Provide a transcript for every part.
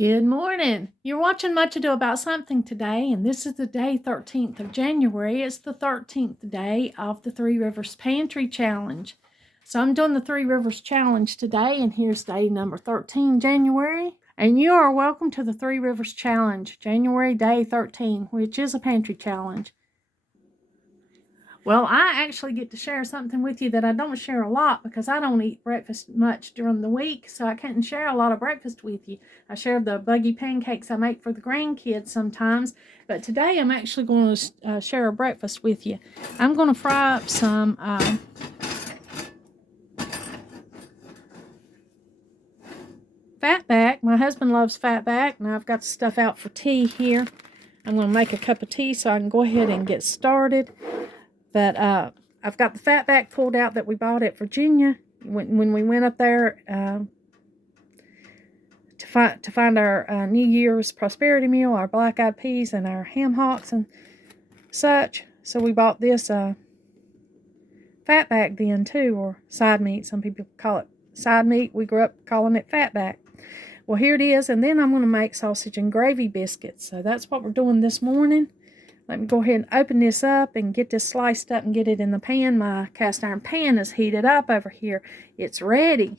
Good morning. You're watching Much Ado About Something today, and this is the day 13th of January. It's the 13th day of the Three Rivers Pantry Challenge. So I'm doing the Three Rivers Challenge today, and here's day number 13, January. And you are welcome to the Three Rivers Challenge, January day 13, which is a pantry challenge. Well, I actually get to share something with you that I don't share a lot because I don't eat breakfast much during the week, so I couldn't share a lot of breakfast with you. I share the buggy pancakes I make for the grandkids sometimes, but today I'm actually going to share a breakfast with you. I'm going to fry up some fatback. My husband loves fatback, and I've got the stuff out for tea here. I'm going to make a cup of tea so I can go ahead and get started. But I've got the fatback pulled out that we bought at Virginia when we went up there to find our New Year's prosperity meal, our black-eyed peas, and our ham hocks and such. So we bought this fatback then too, or side meat. Some people call it side meat. We grew up calling it fatback. Well, here it is, and then I'm going to make sausage and gravy biscuits. So that's what we're doing this morning. Let me go ahead and open this up and get this sliced up and get it in the pan. My cast iron pan is heated up over here. It's ready.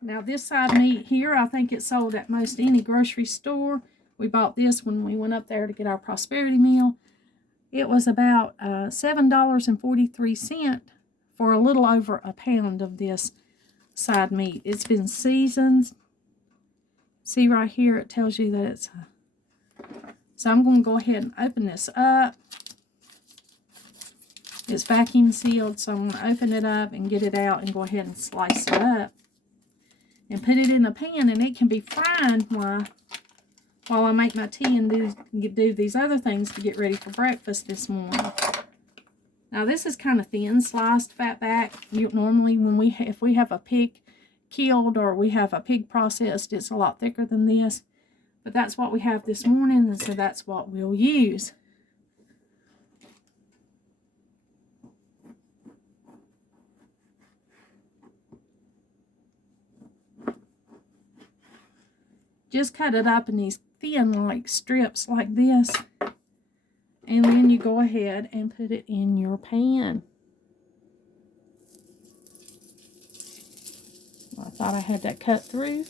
Now this side meat here, I think it's sold at most any grocery store. We bought this when we went up there to get our prosperity meal. It was about $7.43 for a little over a pound of this side meat. It's been seasoned. See right here, it tells you that it's so I'm going to go ahead and open this up. It's vacuum sealed, so I'm going to open it up and get it out and go ahead and slice it up. And put it in the pan, and it can be frying while I make my tea and do these other things to get ready for breakfast this morning. Now this is kind of thin sliced fatback. Normally if we have a pig killed or we have a pig processed, it's a lot thicker than this. But that's what we have this morning, and so that's what we'll use. Just cut it up in these thin like strips like this. And then you go ahead and put it in your pan. Well, I thought I had that cut through.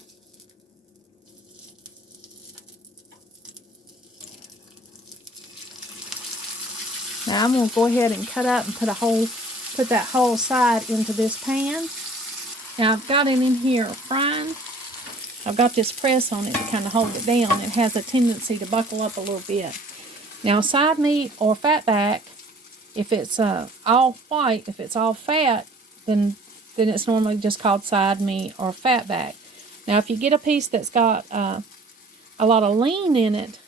Now I'm going to go ahead and cut up and put that whole side into this pan. Now I've got it in here frying. I've got this press on it to kind of hold it down. It has a tendency to buckle up a little bit. Now side meat or fatback, if it's all white, if it's all fat, then it's normally just called side meat or fatback. Now if you get a piece that's got a lot of lean in it,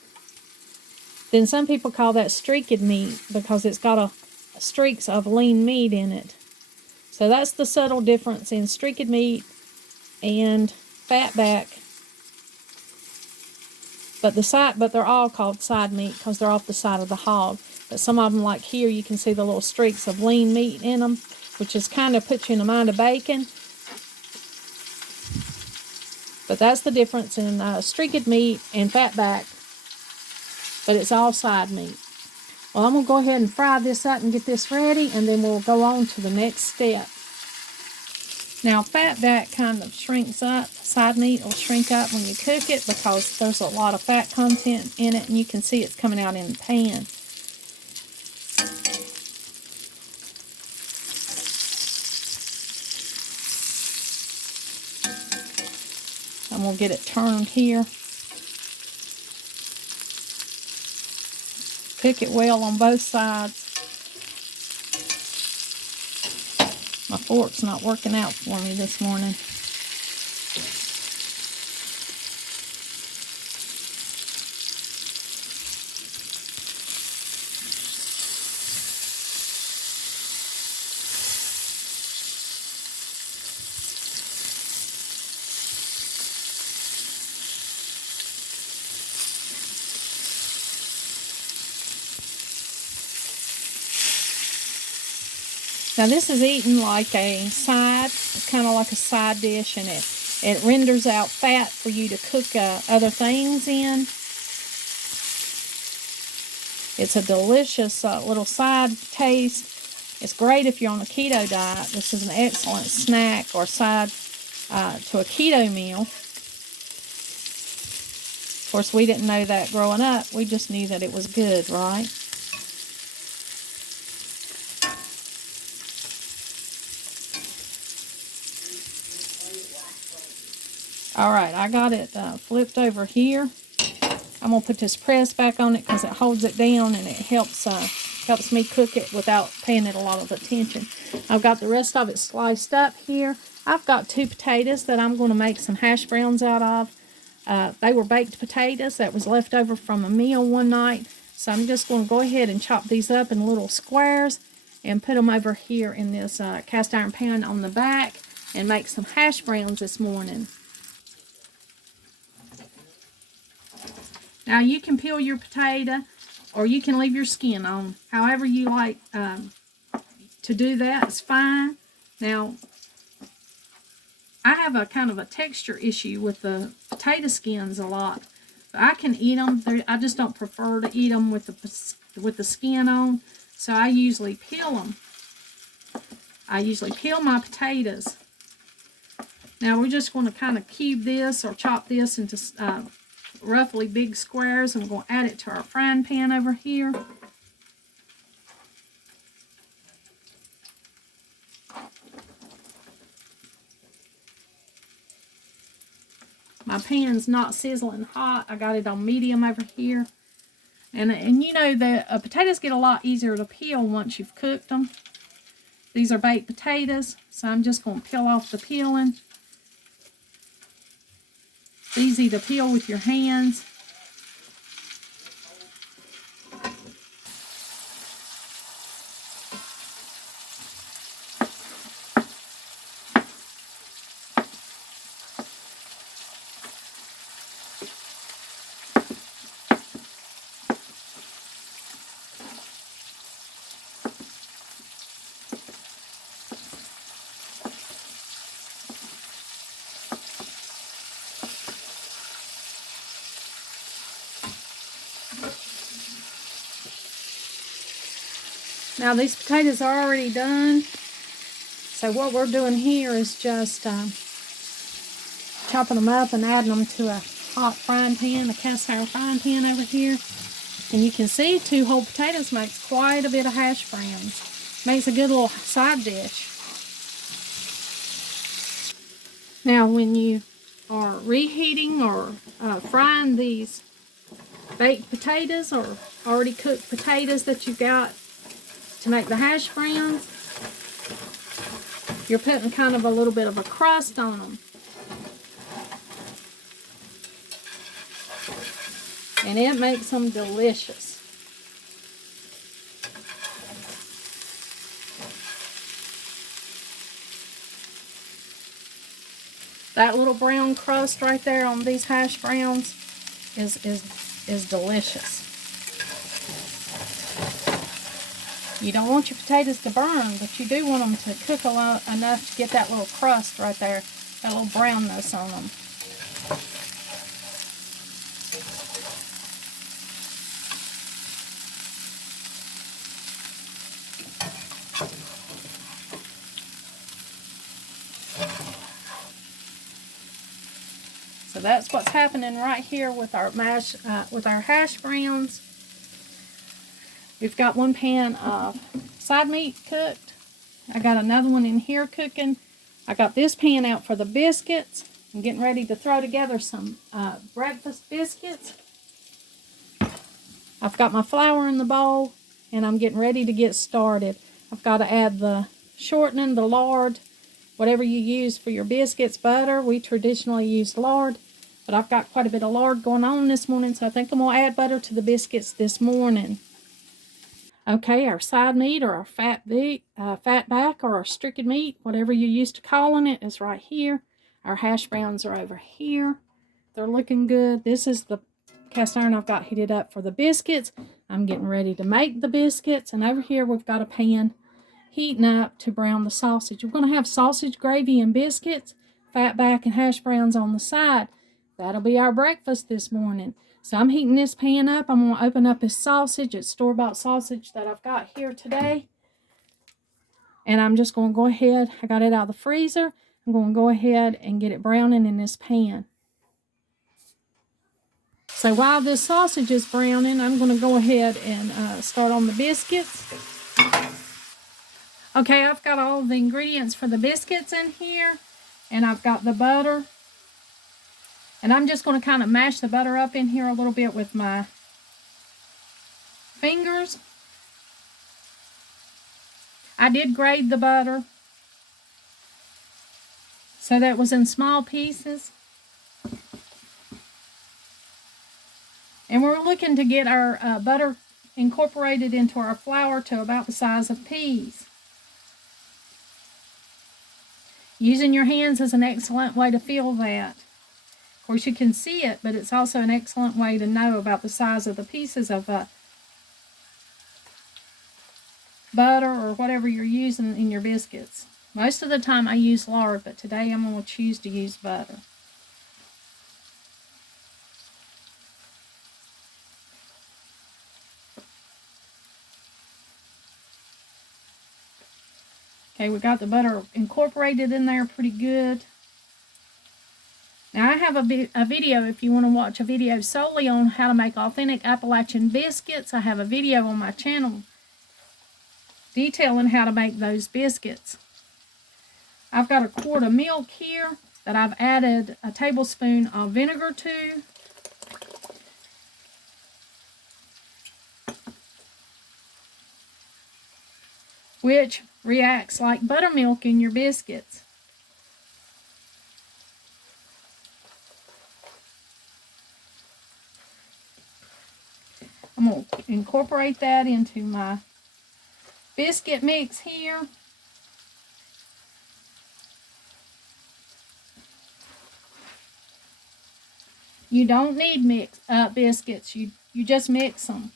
then some people call that streaked meat because it's got streaks of lean meat in it. So that's the subtle difference in streaked meat and fatback. But they're all called side meat because they're off the side of the hog. But some of them, like here, you can see the little streaks of lean meat in them, which is kind of puts you in the mind of bacon. But that's the difference in streaked meat and fatback. But it's all side meat. Well, I'm going to go ahead and fry this up and get this ready, and then we'll go on to the next step. Now, fatback kind of shrinks up. Side meat will shrink up when you cook it because there's a lot of fat content in it, and you can see it's coming out in the pan. I'm going to get it turned here. Cook it well on both sides. My fork's not working out for me this morning. Now this is eaten like a side, it's kind of like a side dish, and It renders out fat for you to cook other things in. It's a delicious little side taste. It's great if you're on a keto diet. This is an excellent snack or side to a keto meal. Of course, we didn't know that growing up. We just knew that it was good, right? Alright, I got it flipped over here. I'm going to put this press back on it because it holds it down and it helps me cook it without paying it a lot of attention. I've got the rest of it sliced up here. I've got 2 potatoes that I'm going to make some hash browns out of. They were baked potatoes that was left over from a meal one night. So I'm just going to go ahead and chop these up in little squares and put them over here in this cast iron pan on the back and make some hash browns this morning. Now you can peel your potato or you can leave your skin on. However you like to do that is fine. Now, I have a kind of a texture issue with the potato skins a lot. But I can eat them. I just don't prefer to eat them with the skin on. So I usually peel them. I usually peel my potatoes. Now we're just going to kind of cube this or chop this into roughly big squares, and we're going to add it to our frying pan over here. My pan's not sizzling hot. I got it on medium over here. And you know that potatoes get a lot easier to peel once you've cooked them. These are baked potatoes, so I'm just going to peel off the peeling. It's easy to peel with your hands. Now these potatoes are already done. So what we're doing here is just chopping them up and adding them to a hot frying pan, a cast iron frying pan over here. And you can see 2 whole potatoes makes quite a bit of hash browns. Makes a good little side dish. Now when you are reheating or frying these baked potatoes or already cooked potatoes that you've got to make the hash browns, you're putting kind of a little bit of a crust on them. And it makes them delicious. That little brown crust right there on these hash browns is delicious. You don't want your potatoes to burn, but you do want them to cook enough to get that little crust right there, that little brownness on them. So that's what's happening right here with our hash browns. We've got one pan of side meat cooked. I got another one in here cooking. I got this pan out for the biscuits. I'm getting ready to throw together some breakfast biscuits. I've got my flour in the bowl, and I'm getting ready to get started. I've got to add the shortening, the lard, whatever you use for your biscuits, butter. We traditionally use lard, but I've got quite a bit of lard going on this morning, so I think I'm going to add butter to the biscuits this morning. Okay, our side meat or our fat back or our stricken meat, whatever you're used to calling it, is right here. Our hash browns are over here. They're looking good. This is the cast iron I've got heated up for the biscuits. I'm getting ready to make the biscuits, and over here we've got a pan heating up to brown the sausage. We're going to have sausage gravy and biscuits fatback and hash browns on the side. That'll be our breakfast this morning. So I'm heating this pan up. I'm going to open up this sausage. It's store-bought sausage that I've got here today. And I'm just going to go ahead. I got it out of the freezer. I'm going to go ahead and get it browning in this pan. So while this sausage is browning, I'm going to go ahead and start on the biscuits. Okay, I've got all the ingredients for the biscuits in here. And I've got the butter. And I'm just going to kind of mash the butter up in here a little bit with my fingers. I did grate the butter so that it was in small pieces. And we're looking to get our butter incorporated into our flour to about the size of peas. Using your hands is an excellent way to feel that. Of course, you can see it, but it's also an excellent way to know about the size of the pieces of butter or whatever you're using in your biscuits. Most of the time I use lard, but today I'm going to choose to use butter. Okay, we got the butter incorporated in there pretty good. Now I have a video, if you want to watch a video solely on how to make authentic Appalachian biscuits. I have a video on my channel detailing how to make those biscuits. I've got a quart of milk here that I've added a tablespoon of vinegar to. Which reacts like buttermilk in your biscuits. I'm going to incorporate that into my biscuit mix here. You don't need biscuits. You just mix them.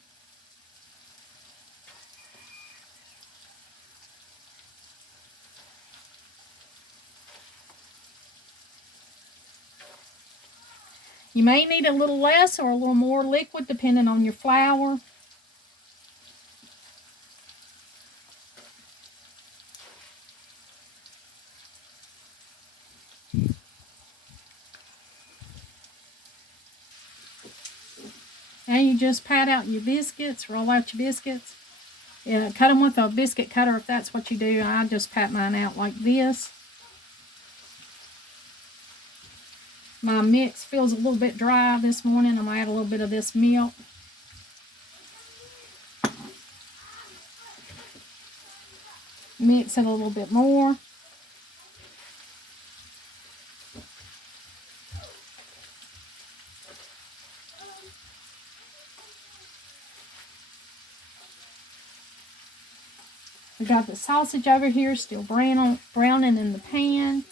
You may need a little less or a little more liquid depending on your flour. Now you just pat out your biscuits, roll out your biscuits. Cut them with a biscuit cutter if that's what you do. I just pat mine out like this. My mix feels a little bit dry this morning. I'm going to add a little bit of this milk. Mix it a little bit more. We got the sausage over here still browning in the pan.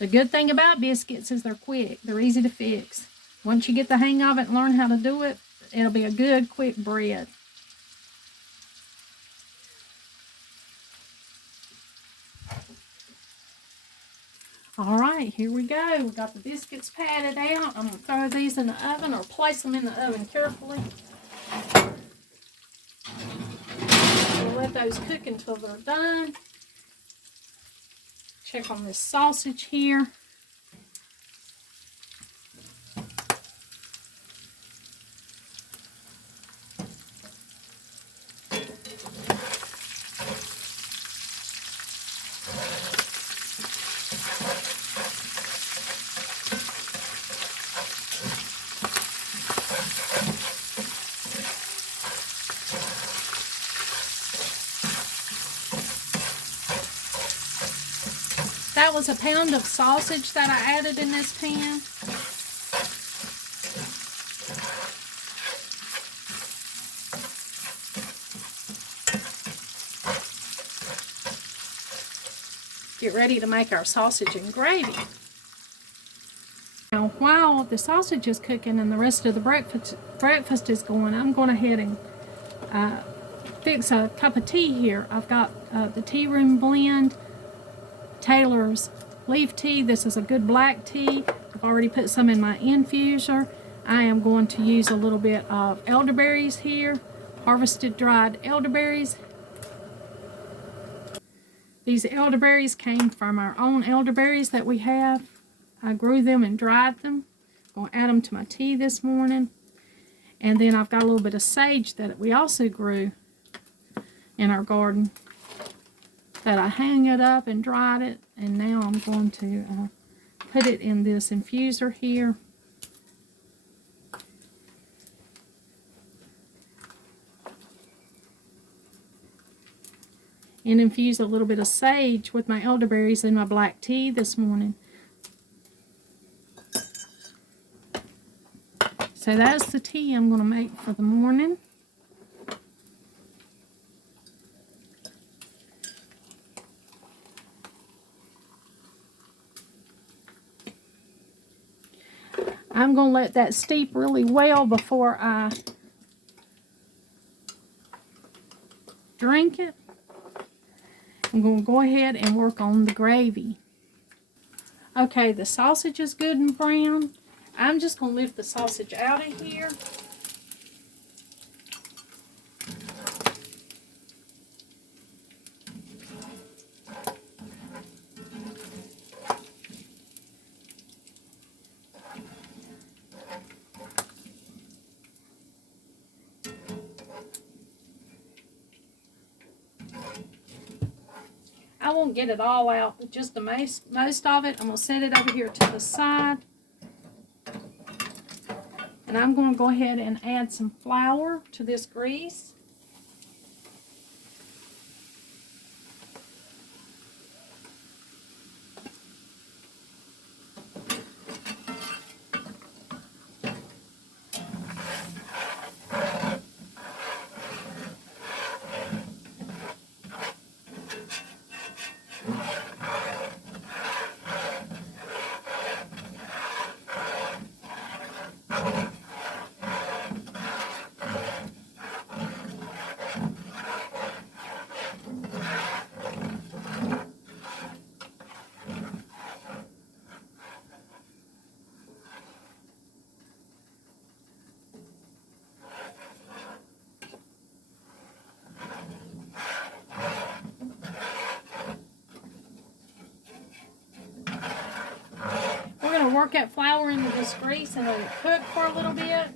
The good thing about biscuits is they're quick. They're easy to fix. Once you get the hang of it and learn how to do it, it'll be a good, quick bread. All right, here we go. We got the biscuits patted out. I'm going to throw these in the oven or place them in the oven carefully. We'll let those cook until they're done. Check on this sausage here. That was a pound of sausage that I added in this pan. Get ready to make our sausage and gravy. Now, while while the sausage is cooking and the rest of the breakfast is going, I'm going ahead and fix a cup of tea here. I've got the Tea Room Blend Taylor's leaf tea. This is a good black tea. I've already put some in my infuser. I am going to use a little bit of elderberries here, harvested dried elderberries. These elderberries came from our own elderberries that we have. I grew them and dried them. I'm going to add them to my tea this morning. And then I've got a little bit of sage that we also grew in our garden that I hang it up and dried it. And now I'm going to put it in this infuser here. And infuse a little bit of sage with my elderberries in my black tea this morning. So that's the tea I'm going to make for the morning. I'm going to let that steep really well before I drink it. I'm going to go ahead and work on the gravy. Okay, the sausage is good and brown. I'm just going to lift the sausage out of here. I won't get it all out, but just the most of it. I'm going to set it over here to the side. And I'm going to go ahead and add some flour to this grease. Work that flour into this grease and let it cook for a little bit.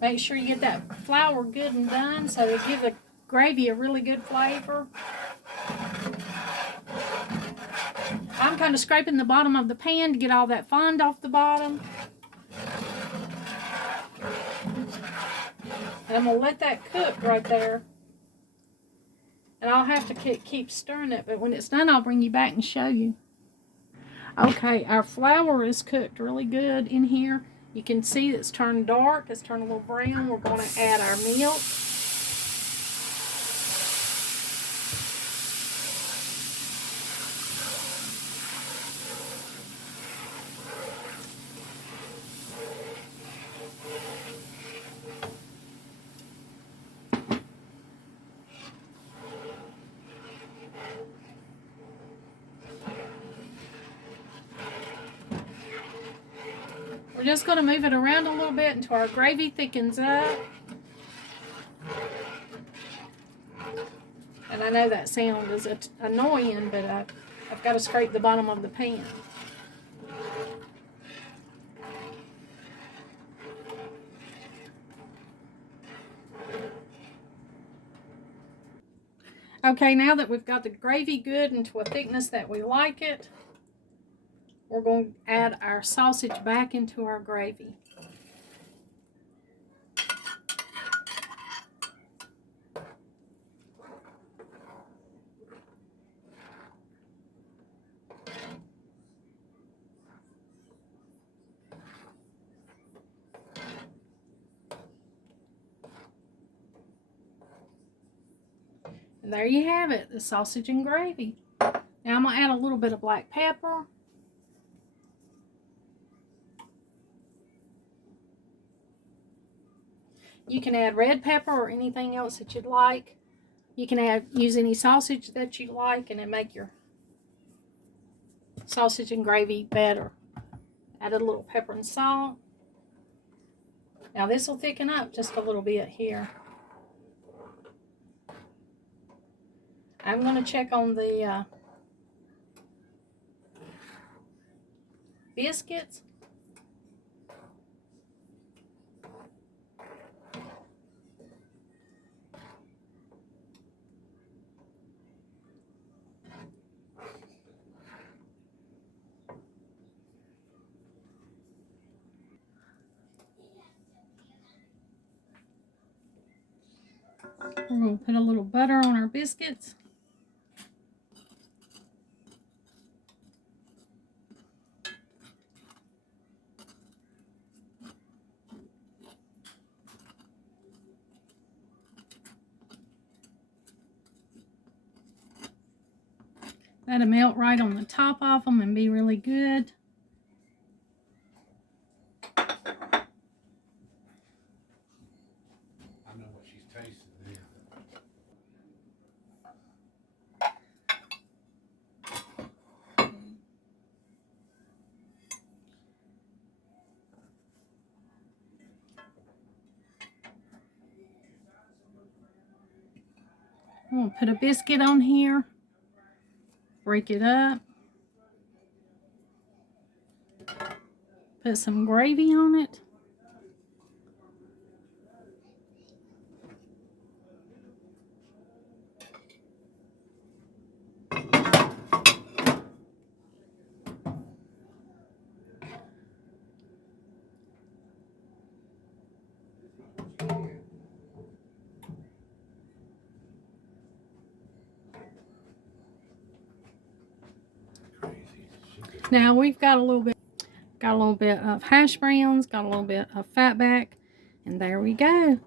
Make sure you get that flour good and done so it'll give the gravy a really good flavor. I'm kind of scraping the bottom of the pan to get all that fond off the bottom. And I'm going to let that cook right there. And I'll have to keep stirring it, but when it's done I'll bring you back and show you. Okay, our flour is cooked really good in here. You can see it's turned dark. It's turned a little brown. We're going to add our milk. We're just going to move it around a little bit until our gravy thickens up. And I know that sound is annoying, but I've got to scrape the bottom of the pan. Okay, now that we've got the gravy good and to a thickness that we like it, we're going to add our sausage back into our gravy. And there you have it, the sausage and gravy. Now I'm going to add a little bit of black pepper. You can add red pepper or anything else that you'd like. You can use any sausage that you like, and it make your sausage and gravy better. Add a little pepper and salt. Now this will thicken up just a little bit here. I'm going to check on the biscuits. We're going to put a little butter on our biscuits. That'll melt right on the top of them and be really good. I know what she's tasting now. I'm going to put a biscuit on here. Break it up. Put some gravy on it. Now we've got a little bit of hash browns, got a little bit of fatback, and there we go.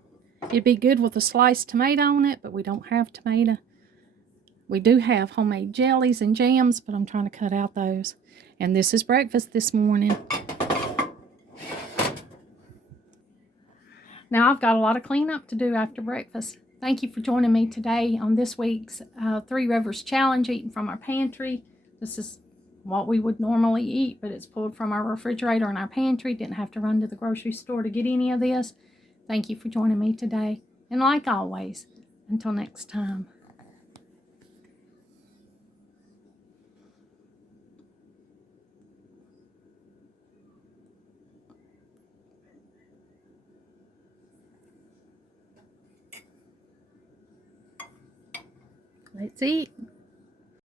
It'd be good with a sliced tomato on it, but we don't have tomato. We do have homemade jellies and jams, but I'm trying to cut out those. And this is breakfast this morning. Now I've got a lot of cleanup to do after breakfast. Thank you for joining me today on this week's Three Rivers Challenge, eating from our pantry. This is what we would normally eat, but it's pulled from our refrigerator and our pantry. Didn't have to run to the grocery store to get any of this. Thank you for joining me today. And like always, until next time. Let's eat.